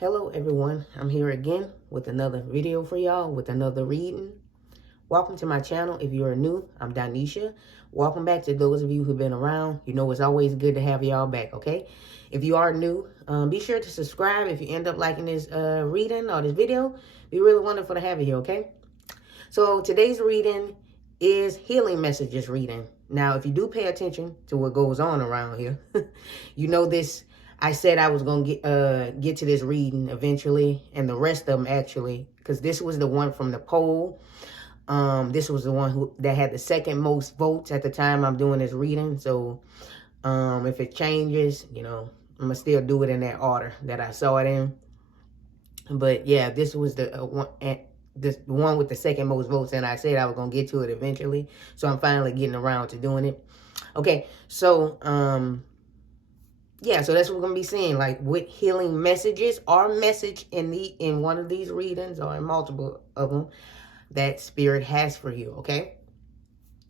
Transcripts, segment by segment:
Hello everyone, I'm here again with another video for y'all, with another reading. Welcome to my channel. If you are new, I'm Donnescha. Welcome back to those of you who've been around. You know it's always good to have y'all back, okay? If you are new, be sure to subscribe if you end up liking this reading or this video. Be really wonderful to have you here, okay? So today's reading is healing messages reading. Now, if you do pay attention to what goes on around here, you know this. I said I was going to get to this reading eventually, and the rest of them actually, because this was the one from the poll. This was the one that had the second most votes at the time I'm doing this reading. So if it changes, you know, I'm going to still do it in that order that I saw it in. But yeah, this was the one with the second most votes, and I said I was going to get to it eventually. So I'm finally getting around to doing it. Okay, so yeah, so that's what we're going to be seeing, like with healing messages or message in one of these readings or in multiple of them that Spirit has for you, okay?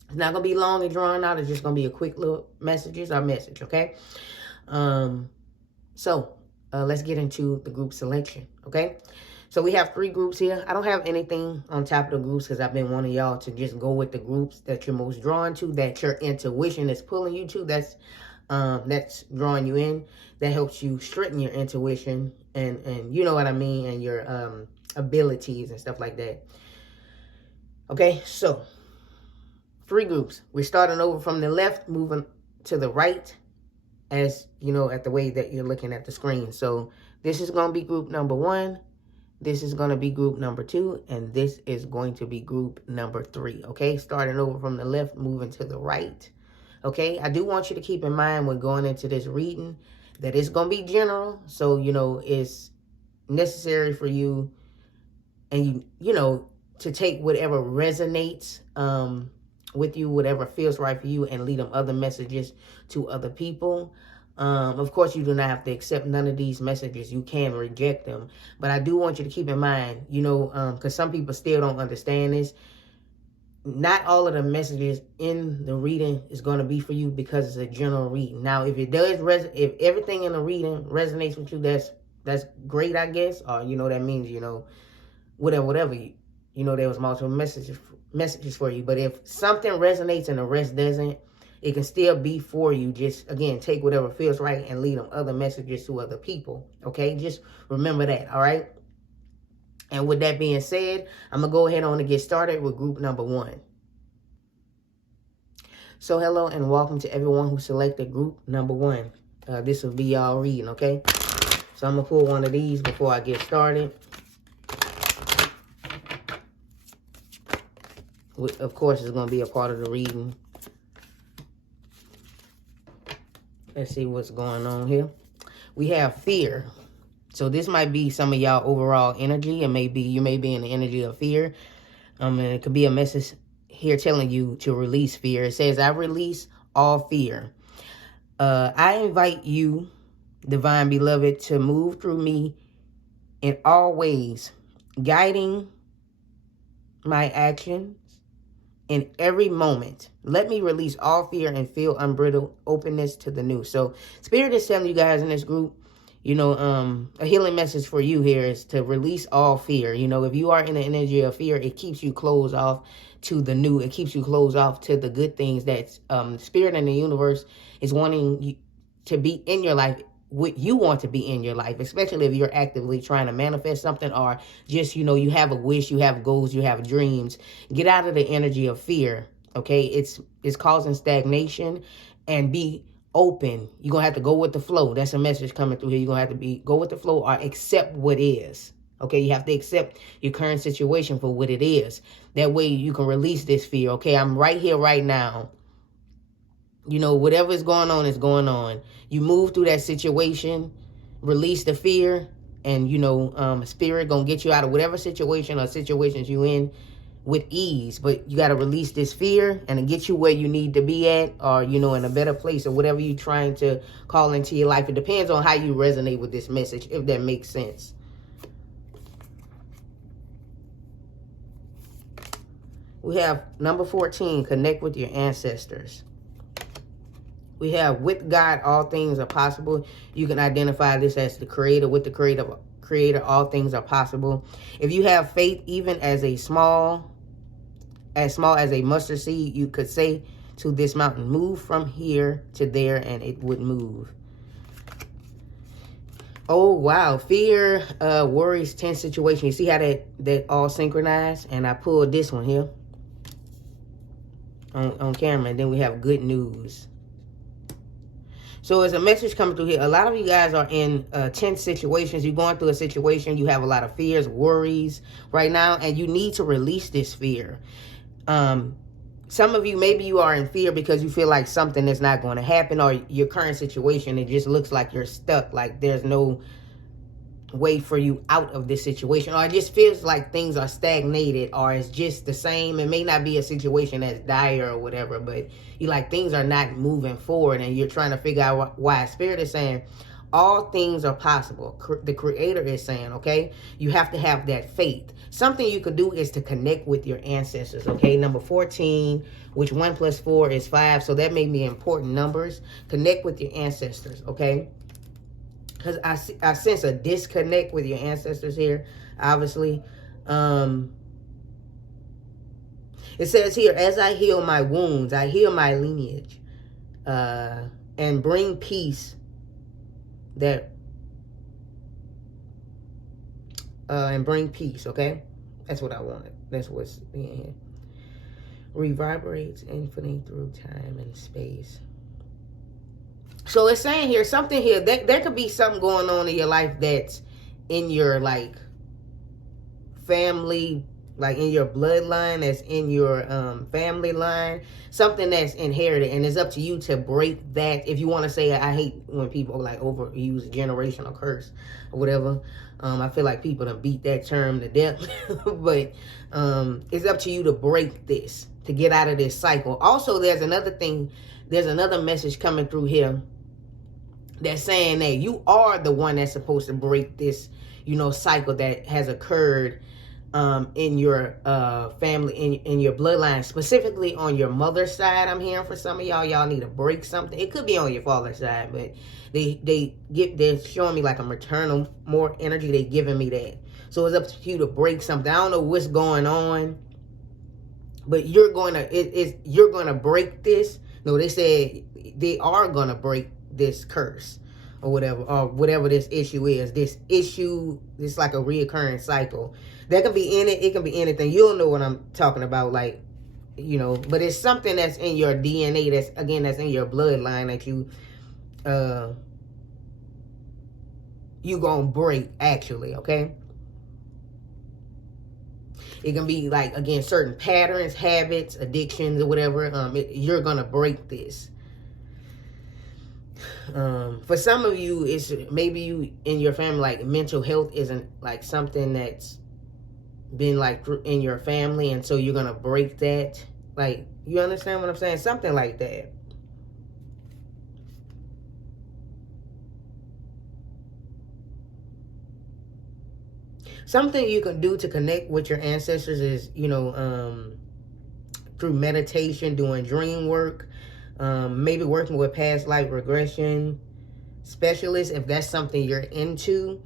It's not going to be long and drawn out. It's just going to be a quick little message, okay? So let's get into the group selection, okay? So we have 3 groups here. I don't have anything on top of the groups because I've been wanting y'all to just go with the groups that you're most drawn to, that your intuition is pulling you to. That's drawing you in. That helps you straighten your intuition and you know what I mean, and your abilities and stuff like that. Okay, so 3 groups. We're starting over from the left, moving to the right, as you know, at the way that you're looking at the screen. So this is going to be group number 1. This is going to be group number 2, and this is going to be group number 3. Okay, starting over from the left, moving to the right. Okay, I do want you to keep in mind when going into this reading that it's going to be general. So, you know, it's necessary for you and you know, to take whatever resonates with you, whatever feels right for you, and lead them other messages to other people. Of course, you do not have to accept none of these messages. You can reject them. But I do want you to keep in mind, you know, because some people still don't understand this. Not all of the messages in the reading is going to be for you because it's a general reading. Now, if it does, if everything in the reading resonates with you, that's great, I guess. Or, you know, that means, you know, whatever, you know, there was multiple messages for you. But if something resonates and the rest doesn't, it can still be for you. Just, again, take whatever feels right and lead them other messages to other people. Okay? Just remember that, all right? And with that being said, I'm going to go ahead on and get started with group number 1. So hello and welcome to everyone who selected group number 1. This will be y'all reading, okay? So I'm going to pull one of these before I get started. Of course, it's going to be a part of the reading. Let's see what's going on here. We have fear. So this might be some of y'all overall energy, and maybe you may be in the energy of fear. And it could be a message here telling you to release fear. It says, I release all fear. I invite you, divine beloved, to move through me in all ways, guiding my actions in every moment. Let me release all fear and feel unbridled openness to the new. So Spirit is telling you guys in this group, you know, a healing message for you here is to release all fear. You know, if you are in the energy of fear, it keeps you closed off to the new. It keeps you closed off to the good things that Spirit and the universe is wanting you to be in your life, what you want to be in your life, especially if you're actively trying to manifest something, or just, you know, you have a wish, you have goals, you have dreams. Get out of the energy of fear, okay? It's causing stagnation, and be open. You're going to have to go with the flow. That's a message coming through here. You're going to have to go with the flow or accept what is. Okay, you have to accept your current situation for what it is. That way you can release this fear. Okay, I'm right here, right now. You know, whatever is going on is going on. You move through that situation, release the fear, and, you know, Spirit going to get you out of whatever situation or situations you in with ease. But you got to release this fear and get you where you need to be at, or, you know, in a better place, or whatever you're trying to call into your life. It depends on how you resonate with this message, if that makes sense. We have number 14, connect with your ancestors. We have with God, all things are possible. You can identify this as the creator. With the creator, all things are possible. If you have faith, even as small as a mustard seed, you could say to this mountain, move from here to there, and it would move. Oh, wow. Fear, worries, tense situation. You see how that all synchronized? And I pulled this one here on camera. And then we have good news. So there's a message coming through here. A lot of you guys are in tense situations. You're going through a situation. You have a lot of fears, worries right now. And you need to release this fear. Some of you, maybe you are in fear because you feel like something is not going to happen, or your current situation, it just looks like you're stuck, like there's no way for you out of this situation, or it just feels like things are stagnated, or it's just the same. It may not be a situation that's dire or whatever, but you like things are not moving forward, and you're trying to figure out why. Spirit is saying all things are possible. The creator is saying, okay, you have to have that faith. Something you could do is to connect with your ancestors, okay? Number 14, which 1 + 4 is 5. So that may be important numbers. Connect with your ancestors, okay? Because I sense a disconnect with your ancestors here, obviously. It says here, as I heal my wounds, I heal my lineage, and bring peace and bring peace, okay? That's what I wanted. That's what's being here. Reverberates infinitely through time and space. So it's saying here, something here, there could be something going on in your life that's in your, like, family, like in your bloodline, that's in your family line, something that's inherited, and it's up to you to break that. If you want to say, I hate when people like overuse generational curse or whatever. I feel like people done beat that term to death, but it's up to you to break this, to get out of this cycle. Also, there's another thing, there's another message coming through here that's saying that you are the one that's supposed to break this, cycle that has occurred in your family, in your bloodline, specifically on your mother's side. I'm hearing for some of y'all need to break something. It could be on your father's side, but they're showing me like a maternal more energy. They're giving me that. So it's up to you to break something. I don't know what's going on, but you're gonna break this. No, they said they are gonna break this curse or whatever this issue is. This like a reoccurring cycle. That could be in it. It can be anything. You'll know what I'm talking about, like, but it's something that's in your DNA, that's in your bloodline, that you gonna break, actually, okay? It can be like, again, certain patterns, habits, addictions, or whatever. You're gonna break this. For some of you, it's maybe you in your family, like mental health isn't like something that's been like in your family, and so you're gonna break that. Like, you understand what I'm saying? Something like that. Something you can do to connect with your ancestors is, through meditation, doing dream work, maybe working with past life regression specialists, if that's something you're into.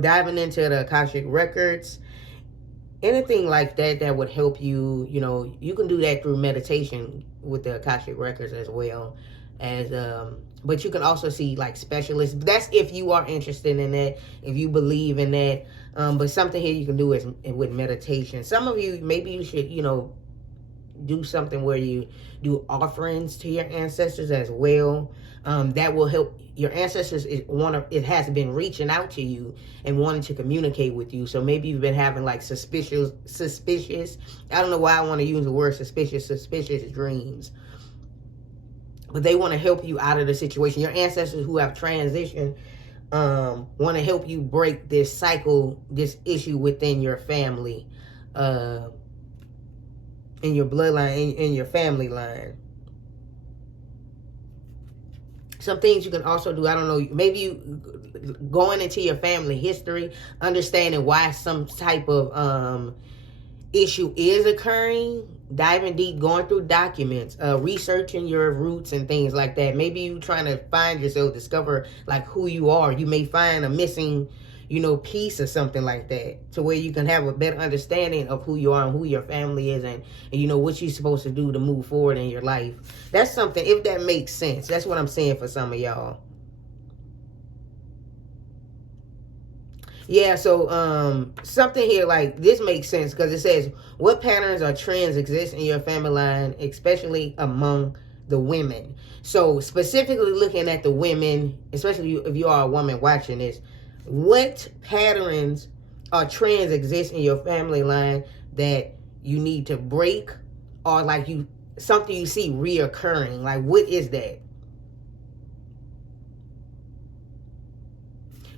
Diving into the Akashic records, anything like that would help you. You can do that through meditation with the Akashic records as well as, but you can also see like specialists. That's if you are interested in that, if you believe in that. But something here you can do is with meditation. Some of you, maybe you should, do something where you do offerings to your ancestors as well. That will help. Your ancestors it has been reaching out to you and wanting to communicate with you. So maybe you've been having like suspicious, I don't know why I want to use the word suspicious dreams, but they want to help you out of the situation. Your ancestors who have transitioned want to help you break this cycle, this issue within your family, in your bloodline, in your family line. Some things you can also do, I don't know, maybe you going into your family history, understanding why some type of issue is occurring, diving deep, going through documents, researching your roots and things like that. Maybe you trying to find yourself, discover like who you are. You may find a missing, piece or something like that, to where you can have a better understanding of who you are and who your family is, and what you're supposed to do to move forward in your life. That's something, if that makes sense. That's what I'm saying for some of y'all. Yeah, so something here like this makes sense, because it says, what patterns or trends exist in your family line, especially among the women? So specifically looking at the women, especially if you are a woman watching this, what patterns or trends exist in your family line that you need to break, or like something you see reoccurring? Like, what is that?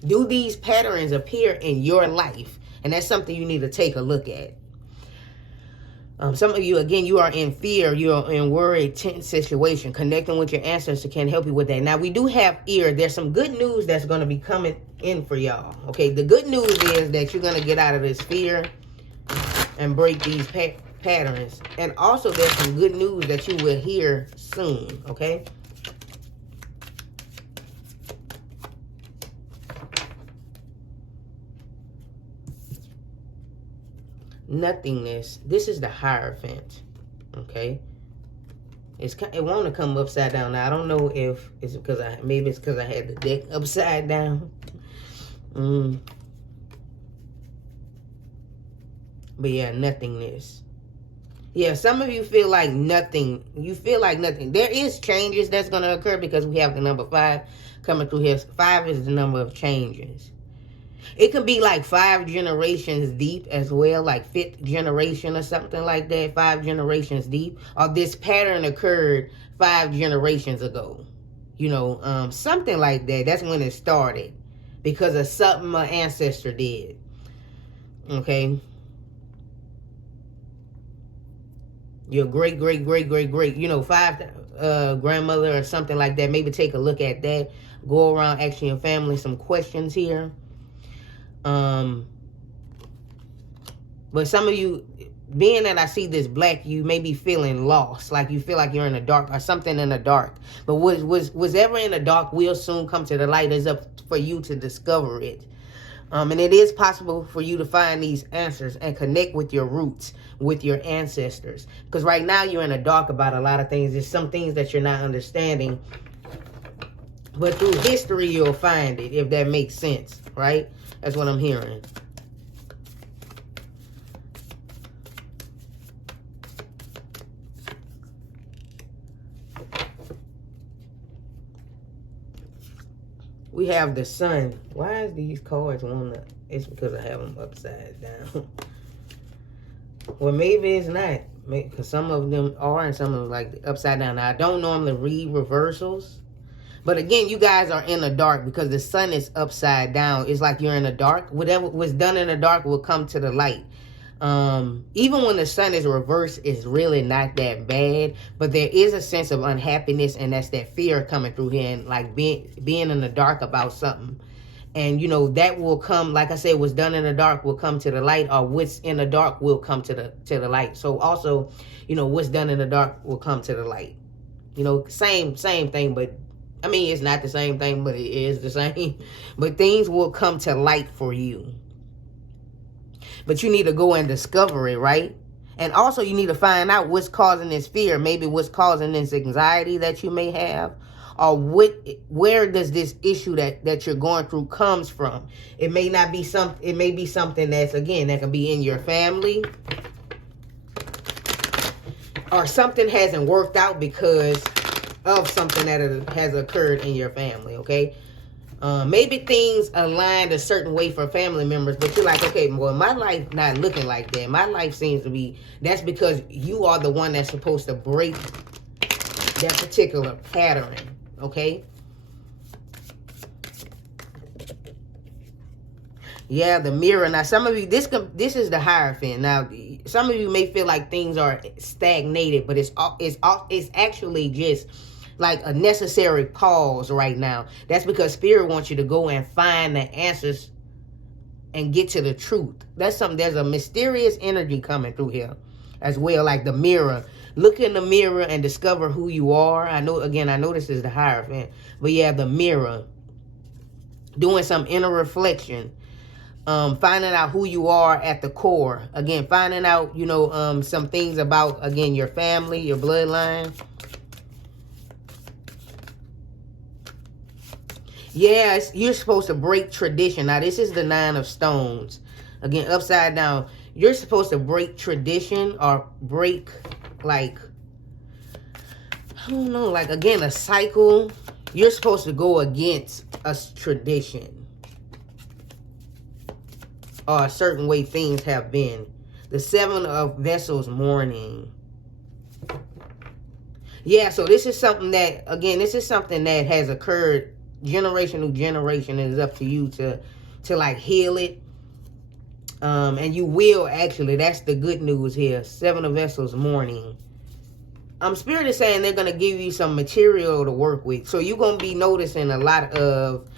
Do these patterns appear in your life? And that's something you need to take a look at. Some of you, again, you are in fear. You're in worried, tense situation. Connecting with your ancestors can help you with that. Now, we do have ear. There's some good news that's going to be coming in for y'all. Okay, the good news is that you're going to get out of this fear and break these patterns. And also, there's some good news that you will hear soon. Okay. Nothingness. This is the Hierophant. Okay, it want to come upside down. Now I don't know if it's because maybe it's because I had the deck upside down. But yeah, nothingness. Yeah, some of you feel like nothing. You feel like nothing. There is changes that's going to occur, because we have the number 5 coming through here. 5 is the number of changes. It could be like 5 generations deep as well, like 5th generation or something like that, 5 generations deep. Or this pattern occurred 5 generations ago. Something like that. That's when it started, because of something my ancestor did. Okay. Your great, 5 grandmother or something like that. Maybe take a look at that. Go around asking your family some questions here. But some of you, being that I see this black, you may be feeling lost, like you feel like you're in the dark or something in the dark. But was ever in the dark will soon come to the light. It's up for you to discover it. And it is possible for you to find these answers and connect with your roots, with your ancestors. Because right now you're in the dark about a lot of things. There's some things that you're not understanding. But through history, you'll find it, if that makes sense, right? That's what I'm hearing. We have the Sun. Why is these cards on the... It's because I have them upside down. Well, maybe it's not. Because some of them are and some of them like upside down. Now, I don't normally read reversals. But again, you guys are in the dark because the sun is upside down. It's like you're in the dark. Whatever was done in the dark will come to the light. Even when the sun is reversed, it's really not that bad. But there is a sense of unhappiness, and that's that fear coming through here, and like being in the dark about something. And, that will come, like I said, what's done in the dark will come to the light, or what's in the dark will come to the light. So also, what's done in the dark will come to the light. Same thing, but I mean, it's not the same thing, but it is the same. But things will come to light for you. But you need to go and discover it, right? And also you need to find out what's causing this fear. Maybe what's causing this anxiety that you may have. Or where does this issue that you're going through comes from? It may not be it may be something that's, again, that can be in your family. Or something hasn't worked out because of something that has occurred in your family, okay? Maybe things aligned a certain way for family members, but you're like, okay, well, my life not looking like that. My life seems to be, that's because you are the one that's supposed to break that particular pattern, okay? Yeah, the mirror. Now, some of you, this is the Hierophant. Now, some of you may feel like things are stagnated, but it's actually just like a necessary pause right now. That's because Spirit wants you to go and find the answers and get to the truth. That's something, there's a mysterious energy coming through here as well, like the mirror. Look in the mirror and discover who you are. I know this is the Hierophant, but yeah, the mirror. Doing some inner reflection. Finding out who you are at the core. Again, finding out, some things about, again, your family, your bloodline. Yes, you're supposed to break tradition. Now, this is the 9 of Stones. Again, upside down. You're supposed to break tradition or break, like, I don't know, like, again, a cycle. You're supposed to go against a tradition or a certain way things have been. The 7 of Vessels mourning. Yeah, so this is something that, again, this is something that has occurred generation to generation. It is up to you to like heal it. And you will actually. That's the good news here. 7 of Vessels mourning. Spirit is saying they're going to give you some material to work with. So you're going to be noticing a lot of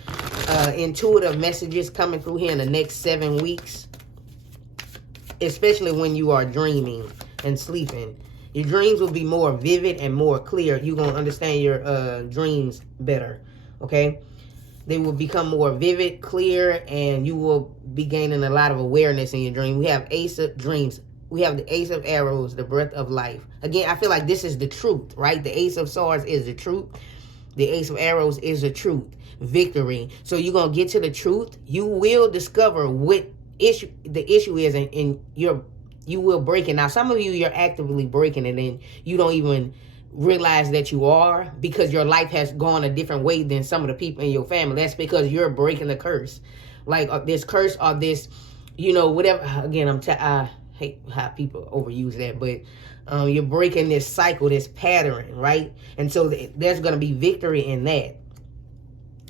intuitive messages coming through here in the next 7 weeks. Especially when you are dreaming and sleeping. Your dreams will be more vivid and more clear. You're going to understand your dreams better. Okay? They will become more vivid, clear, and you will be gaining a lot of awareness in your dream. We have Ace of Dreams. We have the Ace of Arrows, the breath of life. Again, I feel like this is the truth, right? The Ace of Swords is the truth. The Ace of Arrows is the truth. Victory. So you're going to get to the truth. You will discover what the issue is, and you will break it. Now, some of you, you're actively breaking it, and you don't even realize that you are, because your life has gone a different way than some of the people in your family. That's because you're breaking the curse. Like this curse or this, whatever. Again, I hate how people overuse that, but you're breaking this cycle, this pattern, right? And so there's going to be victory in that.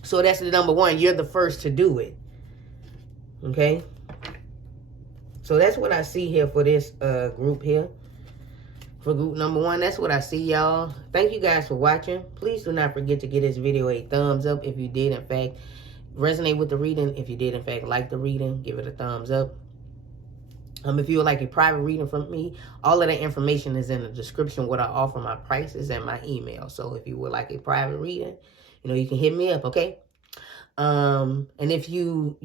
So that's the number 1. You're the first to do it. Okay? So that's what I see here for this group here. For group number 1, that's what I see, y'all. Thank you guys for watching. Please do not forget to give this video a thumbs up if you did, in fact, resonate with the reading. If you did, in fact, like the reading, give it a thumbs up. If you would like a private reading from me, all of that information is in the description, what I offer, my prices, and my email. So if you would like a private reading, you can hit me up, okay? And if you,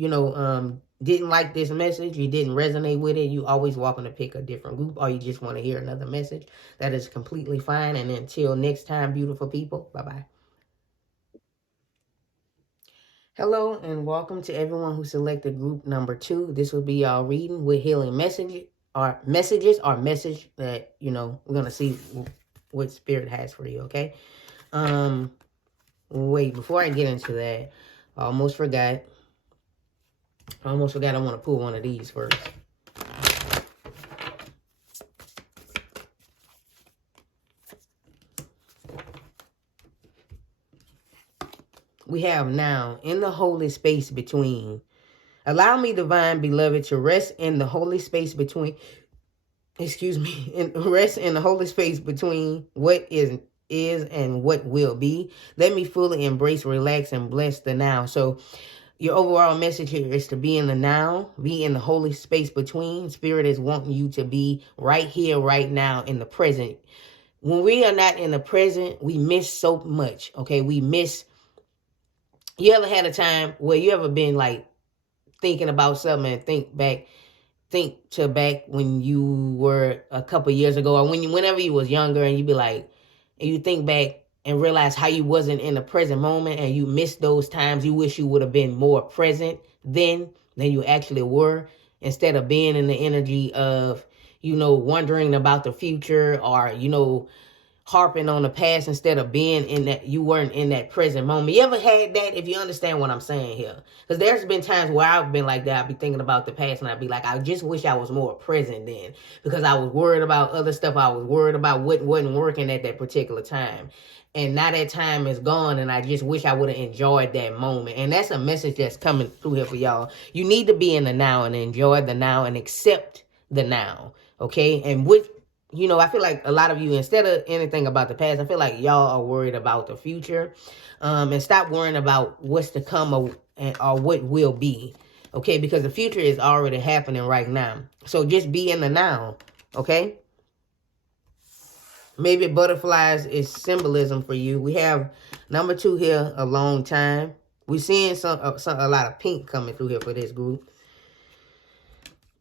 didn't like this message, you didn't resonate with it, you always welcome to pick a different group, or you just want to hear another message. That is completely fine. And until next time, beautiful people, bye-bye. Hello and welcome to everyone who selected group number 2. This will be y'all reading with healing message that, we're going to see what Spirit has for you, okay? Wait, before I get into that, I almost forgot. I want to pull one of these first. We have now, in the holy space between. Allow me, divine beloved, to rest in the holy space between. Rest in the holy space between what is and what will be. Let me fully embrace, relax, and bless the now. So your overall message here is to be in the now, be in the holy space between. Spirit is wanting you to be right here, right now, in the present. When we are not in the present, we miss so much, okay? We miss. You ever had a time where you ever been like thinking about something and think back when you were a couple years ago, or whenever you was younger, and you be like, and you think back and realize how you wasn't in the present moment, and you missed those times. You wish you would have been more present then than you actually were, instead of being in the energy of, wondering about the future, or, harping on the past, instead of being in that, you weren't in that present moment. You ever had that? If you understand what I'm saying here. Because there's been times where I've been like that. I'd be thinking about the past, and I'd be like, I just wish I was more present then, because I was worried about other stuff. I was worried about what wasn't working at that particular time. And now that time is gone, and I just wish I would have enjoyed that moment. And that's a message that's coming through here for y'all. You need to be in the now and enjoy the now and accept the now, okay? And I feel like a lot of you, instead of anything about the past, I feel like y'all are worried about the future. And stop worrying about what's to come or what will be. Okay, because the future is already happening right now. So just be in the now, okay? Maybe butterflies is symbolism for you. We have number 2 here, a long time. We're seeing a lot of pink coming through here for this group.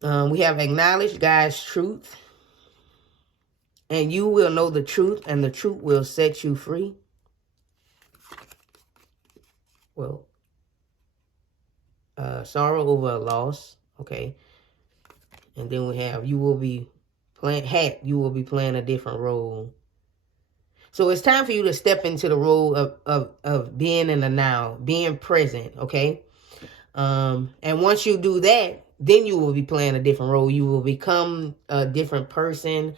We have acknowledge God's truth. And you will know the truth, and the truth will set you free. Well, sorrow over a loss, okay? And then we have you will be playing a different role. So it's time for you to step into the role of being in the now, being present, okay? And once you do that, then you will be playing a different role. You will become a different person.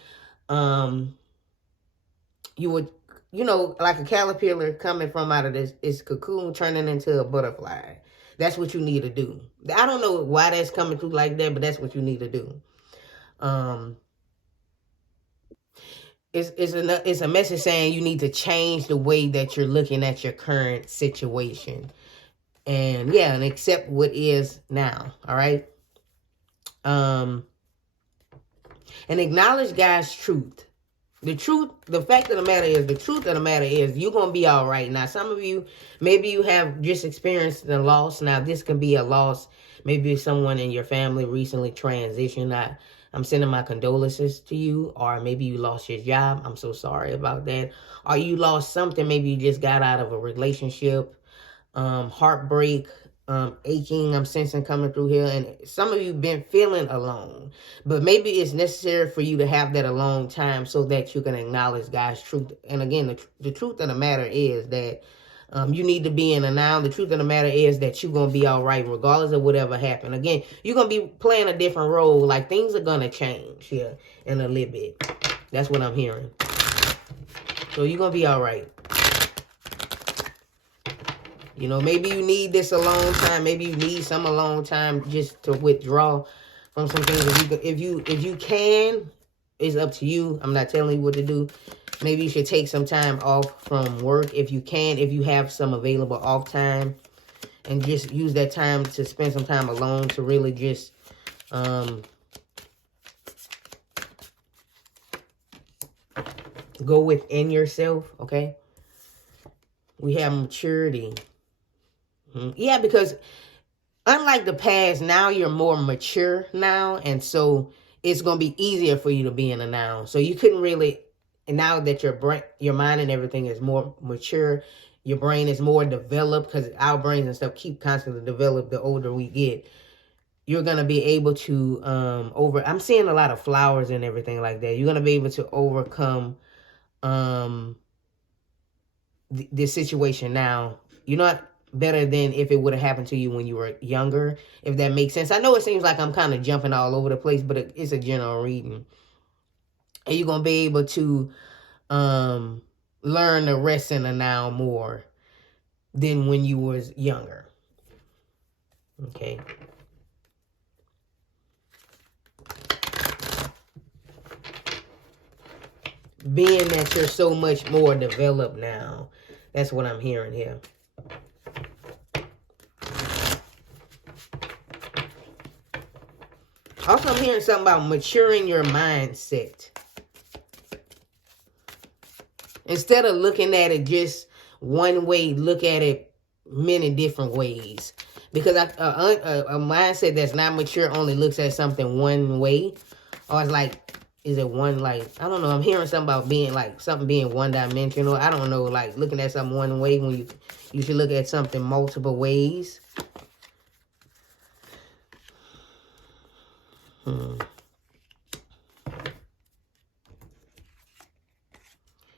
You would, like a caterpillar coming from out of this cocoon, turning into a butterfly. That's what you need to do. I don't know why that's coming through like that, but that's what you need to do. It's a message saying you need to change the way that you're looking at your current situation. And yeah, and accept what is now. All right. And acknowledge God's truth. The fact of the matter is you're going to be all right. Now, some of you, maybe you have just experienced the loss. Now, this can be a loss. Maybe someone in your family recently transitioned. I'm sending my condolences to you. Or maybe you lost your job. I'm so sorry about that. Or you lost something. Maybe you just got out of a relationship. Heartbreak. Aching, I'm sensing coming through here. And some of you been feeling alone. But maybe it's necessary for you to have that alone time so that you can acknowledge God's truth. And again, the truth of the matter is that you need to be in the now. The truth of the matter is that you're going to be all right regardless of whatever happened. Again, you're going to be playing a different role. Like things are going to change here in a little bit. That's what I'm hearing. So you're going to be all right. Maybe you need this alone time. Maybe you need some alone time just to withdraw from some things. If you can, it's up to you. I'm not telling you what to do. Maybe you should take some time off from work if you can, if you have some available off time, and just use that time to spend some time alone to really just go within yourself, okay? We have maturity. Yeah, because unlike the past, now you're more mature now. And so it's going to be easier for you to be in the now. So you couldn't really, and now that your mind and everything is more mature, your brain is more developed, because our brains and stuff keep constantly develop the older we get. You're going to be able to, I'm seeing a lot of flowers and everything like that. You're going to be able to overcome this situation now. You're not better than if it would have happened to you when you were younger, if that makes sense. I know it seems like I'm kind of jumping all over the place, but it's a general reading. And you're going to be able to learn to rest in the now more than when you was younger. Okay. Being that you're so much more developed now. That's what I'm hearing here. Also, I'm hearing something about maturing your mindset. Instead of looking at it just one way, look at it many different ways. Because a mindset that's not mature only looks at something one way. Or it's like, is it one, like, I don't know. I'm hearing something about being like, something being one-dimensional. I don't know, like looking at something one way when you should look at something multiple ways.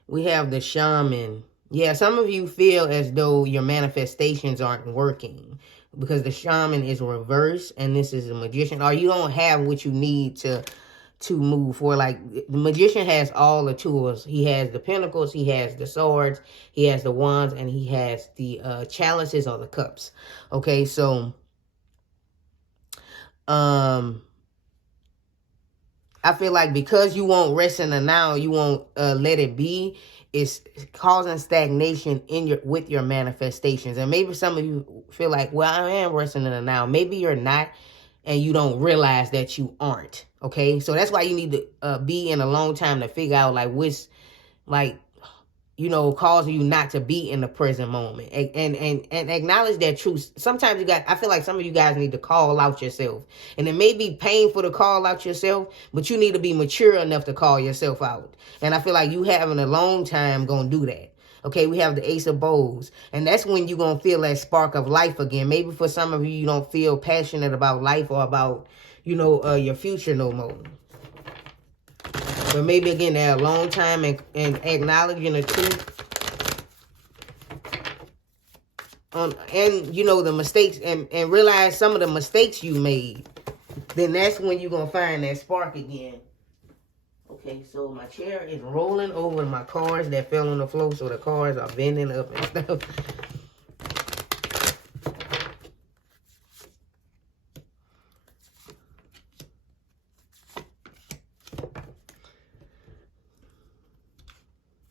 We have the shaman. Yeah, some of you feel as though your manifestations aren't working because the shaman is reversed and this is a magician, or you don't have what you need to move forward. Like the magician has all the tools. He has the pentacles, he has the swords, he has the wands, and he has the chalices or the cups. Okay, so I feel like because you won't rest in the now, you won't let it be, it's causing stagnation with your manifestations. And maybe some of you feel like, well, I am resting in the now. Maybe you're not, and you don't realize that you aren't. Okay, so that's why you need to be in a long time to figure out like what's like, you know, causing you not to be in the present moment, and acknowledge that truth. Sometimes I feel like some of you guys need to call out yourself, and it may be painful to call out yourself, but you need to be mature enough to call yourself out. And I feel like you having a long time gonna do that. Okay, we have the Ace of Bowls, and that's when you're gonna feel that spark of life again. Maybe for some of you, you don't feel passionate about life or about, you know, your future no more. But maybe again, they're a long time and acknowledging the truth. And you know, the mistakes and realize some of the mistakes you made. Then that's when you're going to find that spark again. Okay, so my chair is rolling over my cards that fell on the floor. So the cards are bending up and stuff.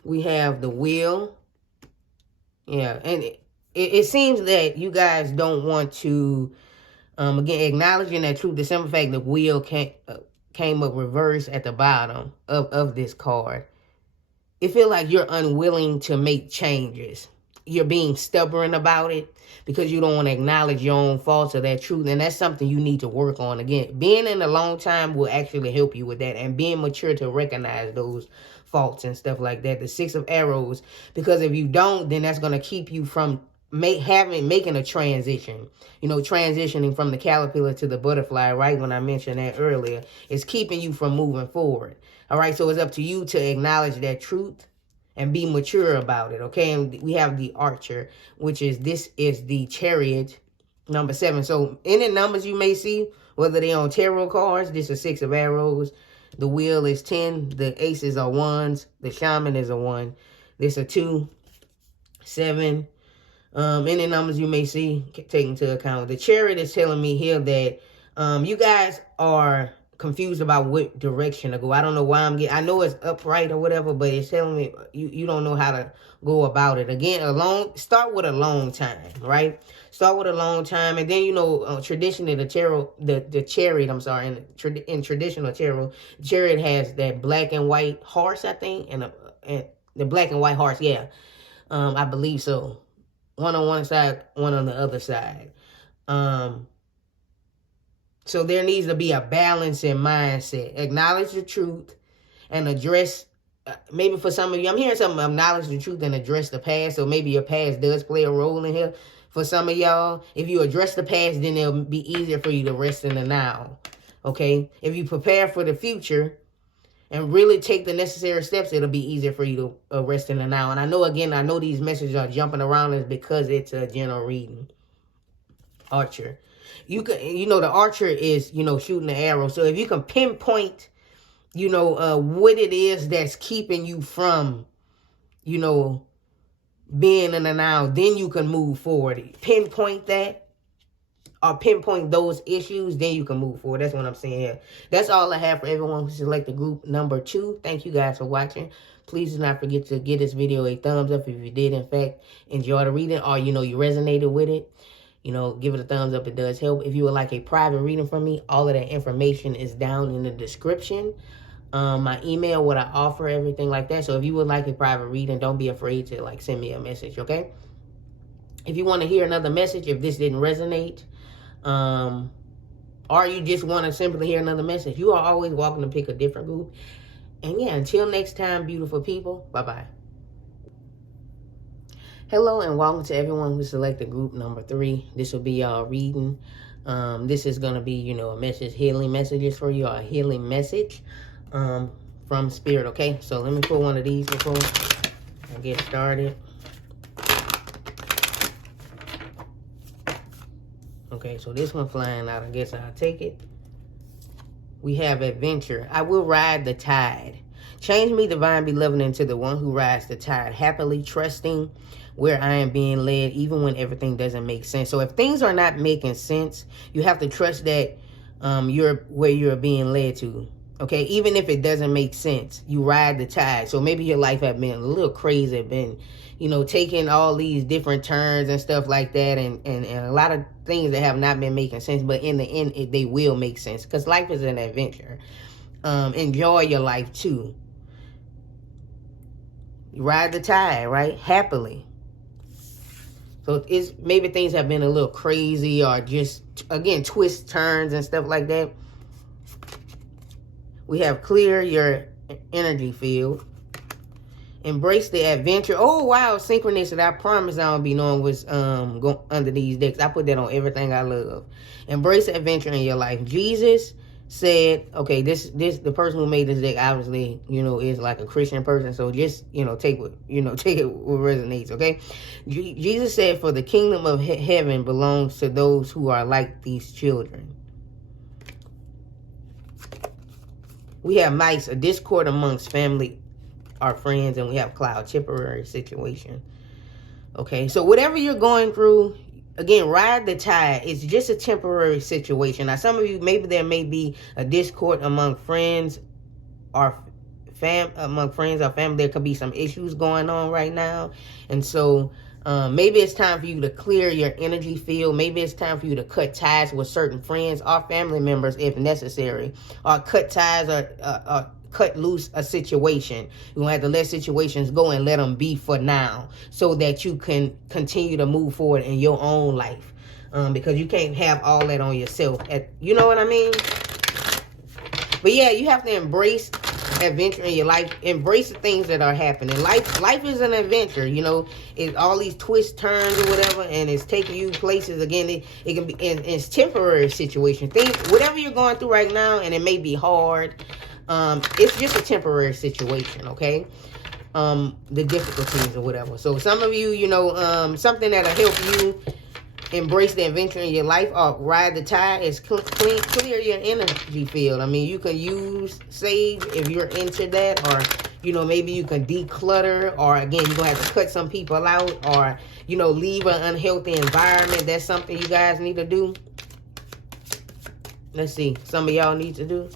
We have the wheel. Yeah, and it seems that you guys don't want to, again, acknowledging that truth, the simple fact the wheel came up reversed at the bottom of this card. It feels like you're unwilling to make changes. You're being stubborn about it because you don't want to acknowledge your own faults or that truth. And that's something you need to work on. Again, being in a long time will actually help you with that, and being mature to recognize those faults and stuff like that. The Six of Arrows, because if you don't, then that's going to keep you from making a transition. You know, transitioning from the caterpillar to the butterfly, right? When I mentioned that earlier, it's keeping you from moving forward. All right, so it's up to you to acknowledge that truth and be mature about it, okay? And we have the Archer, which is, this is the Chariot, number 7. So any numbers you may see, whether they're on tarot cards, this is 6 of Arrows. The wheel is 10. The aces are 1s. The shaman is a 1. This a 2, 7. Any numbers you may see, take into account. The Chariot is telling me here that you guys are confused about what direction to go. I don't know why I know it's upright or whatever, but it's telling me you don't know how to go about it. Again, start with a long time, right? Start with a long time, and then, you know, traditionally the Chariot, I'm sorry, in traditional tarot, Chariot has that black and white horse, I think, and the black and white horse, yeah, I believe so. One on one side, one on the other side. So there needs to be a balance in mindset. Acknowledge the truth and address, maybe for some of you, I'm hearing something, acknowledge the truth and address the past. So maybe your past does play a role in here. For some of y'all, if you address the past, then it'll be easier for you to rest in the now. Okay? If you prepare for the future and really take the necessary steps, it'll be easier for you to rest in the now. And I know, again, I know these messages are jumping around is because it's a general reading. Archer. You know, the Archer is, you know, shooting the arrow. So if you can pinpoint, you know, what it is that's keeping you from, you know, being in the now, then you can move forward. Pinpoint that, or pinpoint those issues, then you can move forward. That's what I'm saying here. That's all I have for everyone who selected group number 2. Thank you guys for watching. Please do not forget to give this video a thumbs up if you did, in fact, enjoy the reading, or, you know, you resonated with it. You know, give it a thumbs up. It does help. If you would like a private reading from me, all of that information is down in the description. My email, what I offer, everything like that. So if you would like a private reading, don't be afraid to, like, send me a message, okay? If you want to hear another message, if this didn't resonate, or you just want to simply hear another message, you are always welcome to pick a different group. And yeah, until next time, beautiful people, bye-bye. Hello and welcome to everyone who selected group number 3. This will be y'all reading. This is going to be, you know, a message, healing messages for you, or a healing message from Spirit, okay? So let me put one of these before I get started. Okay, so this one flying out, I guess I'll take it. We have adventure. I will ride the tide. Change me, divine beloved, into the one who rides the tide, happily trusting where I am being led, even when everything doesn't make sense. So if things are not making sense, you have to trust that you're where you're being led to. Okay, even if it doesn't make sense, you ride the tide. So maybe your life have been a little crazy, been, you know, taking all these different turns and stuff like that, and a lot of things that have not been making sense, but in the end, they will make sense, because life is an adventure. Enjoy your life too. You ride the tide, right? Happily. So it's maybe things have been a little crazy, or just, again, twists, turns, and stuff like that. We have clear your energy field. Embrace the adventure. Oh, wow, synchronicity. I promise I don't be knowing what's go under these decks. I put that on everything I love. Embrace the adventure in your life. Jesus said, okay, this the person who made this deck obviously, you know, is like a Christian person. So just, you know, take what, you know, take it what resonates, okay? Jesus said, for the kingdom of heaven belongs to those who are like these children. We have mice, a discord amongst family, our friends, and we have cloud, temporary situation. Okay, so whatever you're going through, again, ride the tide. It's just a temporary situation. Now, some of you, maybe there may be a discord among friends or among friends or family. There could be some issues going on right now, and so maybe it's time for you to clear your energy field. Maybe it's time for you to cut ties with certain friends or family members if necessary, or cut ties or cut loose a situation. You're going to have to let situations go and let them be for now, so that you can continue to move forward in your own life, because you can't have all that on yourself. You know what I mean? But yeah, you have to embrace adventure in your life. Embrace the things that are happening. Life is an adventure, you know. It's all these twists, turns, or whatever, and it's taking you places. Again, it can be in it's temporary situation. Things, whatever you're going through right now, and it may be hard. It's just a temporary situation, okay? The difficulties or whatever. So some of you, you know, something that'll help you embrace the adventure in your life or ride the tide is clear your energy field. I mean, you can use sage if you're into that, or, you know, maybe you can declutter, or again, you're going to have to cut some people out, or, you know, leave an unhealthy environment. That's something you guys need to do. Let's see. Some of y'all need to do.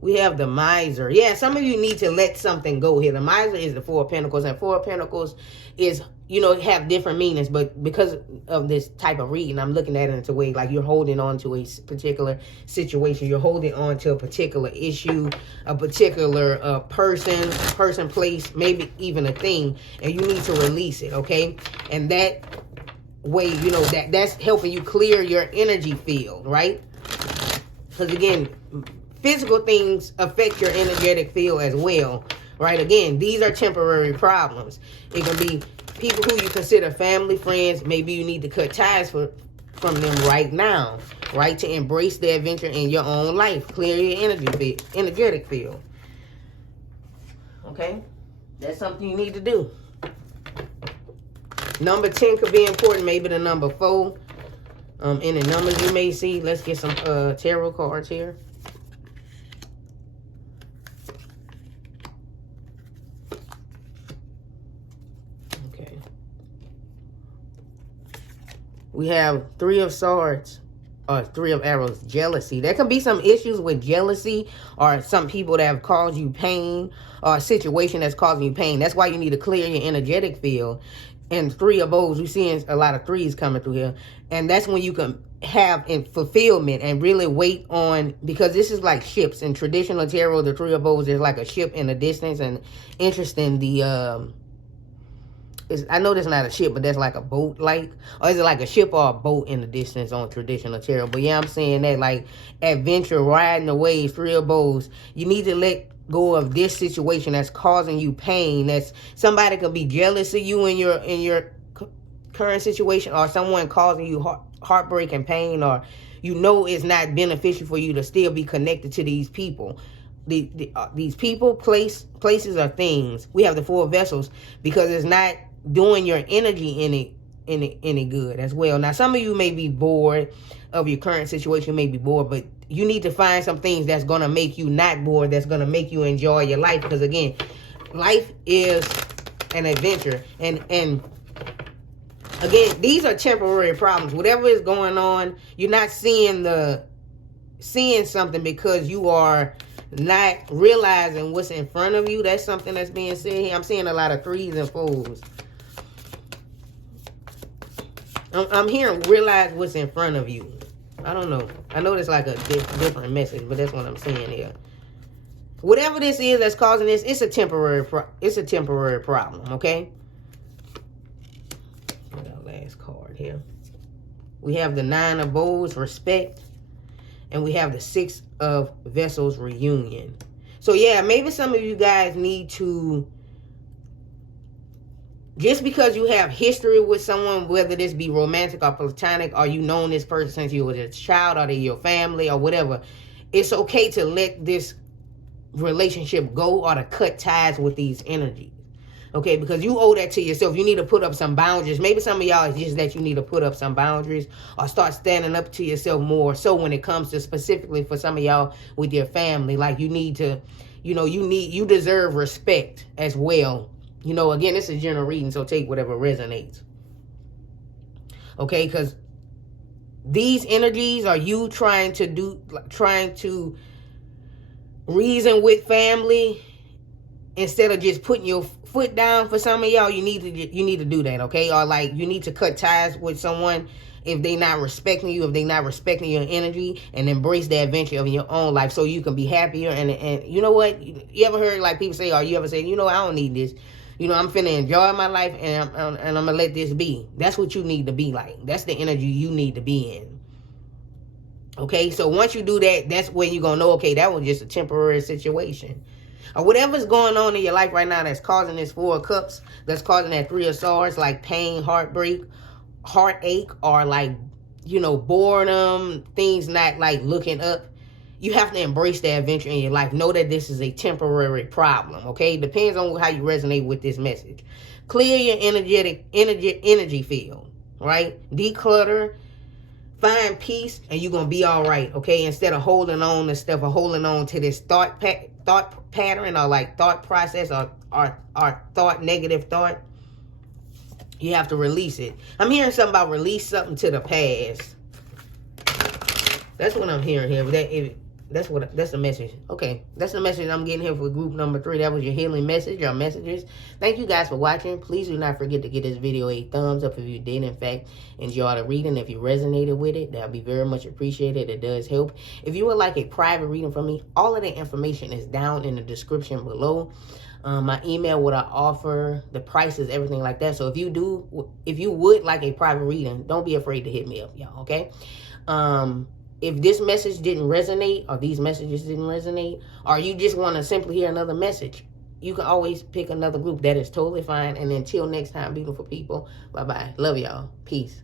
We have the miser. Yeah, some of you need to let something go here. The miser is the Four of Pentacles, and Four of Pentacles is, you know, have different meanings, but because of this type of reading, I'm looking at it in a way like you're holding on to a particular situation. You're holding on to a particular issue, a particular person, place, maybe even a thing, and you need to release it, okay? And that way, you know, that's helping you clear your energy field, right? Because again, physical things affect your energetic field as well, right? Again, these are temporary problems. It can be people who you consider family, friends. Maybe you need to cut ties from them right now, right? To embrace the adventure in your own life. Clear your energetic field. Okay? That's something you need to do. Number 10 could be important. Maybe the number 4. Any numbers you may see. Let's get some tarot cards here. We have 3 of Swords, or 3 of Arrows, jealousy. There can be some issues with jealousy, or some people that have caused you pain, or a situation that's causing you pain. That's why you need to clear your energetic field. And 3 of Bows, we're seeing a lot of 3s coming through here. And that's when you can have in fulfillment and really wait on, because this is like ships. In traditional tarot, the 3 of Bows is like a ship in the distance. And interesting, I know that's not a ship, but that's like a boat, like, or is it like a ship or a boat in the distance on traditional tarot? But yeah, I'm saying that, like, adventure, riding the waves, 3 of Bows. You need to let go of this situation that's causing you pain. That's somebody could be jealous of you in your current situation, or someone causing you heartbreak and pain, or you know it's not beneficial for you to still be connected to these people. These people, places, or things. We have the 4 vessels because it's not doing your energy any good as well. Now, some of you may be bored of your current situation, may be bored, but you need to find some things that's going to make you not bored, that's going to make you enjoy your life. Because again, life is an adventure. And again, these are temporary problems. Whatever is going on, you're not seeing the seeing something because you are not realizing what's in front of you. That's something that's being said here. I'm seeing a lot of 3s and 4s. I'm hearing realize what's in front of you. I don't know. I know it's like a different message, but that's what I'm saying here. Whatever this is that's causing this, it's a temporary problem, okay? What's our last card here? We have the 9 of Bowls, respect. And we have the 6 of Vessels, reunion. So yeah, maybe some of you guys need to, just because you have history with someone, whether this be romantic or platonic, or you known this person since you were a child, or they're your family or whatever, it's okay to let this relationship go or to cut ties with these energies. Okay, because you owe that to yourself. You need to put up some boundaries. Maybe some of y'all is just that you need to put up some boundaries or start standing up to yourself more. So when it comes to specifically for some of y'all with your family, like you need to, you deserve respect as well. Again, this is general reading, so take whatever resonates. Okay, because these energies are you trying to reason with family instead of just putting your foot down. For some of y'all, you need to do that, okay? Or like you need to cut ties with someone if they not respecting you, if they not respecting your energy, and embrace the adventure of your own life so you can be happier. And you know what? You ever heard like people say, or you ever say, I don't need this. I'm finna enjoy my life and I'm gonna let this be. That's what you need to be like. That's the energy you need to be in. Okay, so once you do that, that's when you're gonna know, okay, that was just a temporary situation. Or whatever's going on in your life right now that's causing this 4 of Cups, that's causing that 3 of Swords, like pain, heartbreak, heartache, or like, boredom, things not like looking up. You have to embrace the adventure in your life. Know that this is a temporary problem, okay? Depends on how you resonate with this message. Clear your energy field, right? Declutter, find peace, and you're going to be all right, okay? Instead of holding on to stuff or holding on to this thought pattern or like thought process or negative thought, you have to release it. I'm hearing something about release something to the past. That's what I'm hearing here. But that's the message. Okay, that's the message I'm getting here for group number 3. That was your healing message, your messages. Thank you guys for watching. Please do not forget to give this video a thumbs up if you did, in fact, enjoy the reading. If you resonated with it, that would be very much appreciated. It does help. If you would like a private reading from me, all of the information is down in the description below. My email, what I offer, the prices, everything like that. So if you would like a private reading, don't be afraid to hit me up, y'all, okay? If this message didn't resonate, or these messages didn't resonate, or you just want to simply hear another message, you can always pick another group. That is totally fine. And until next time, beautiful people, bye-bye. Love y'all. Peace.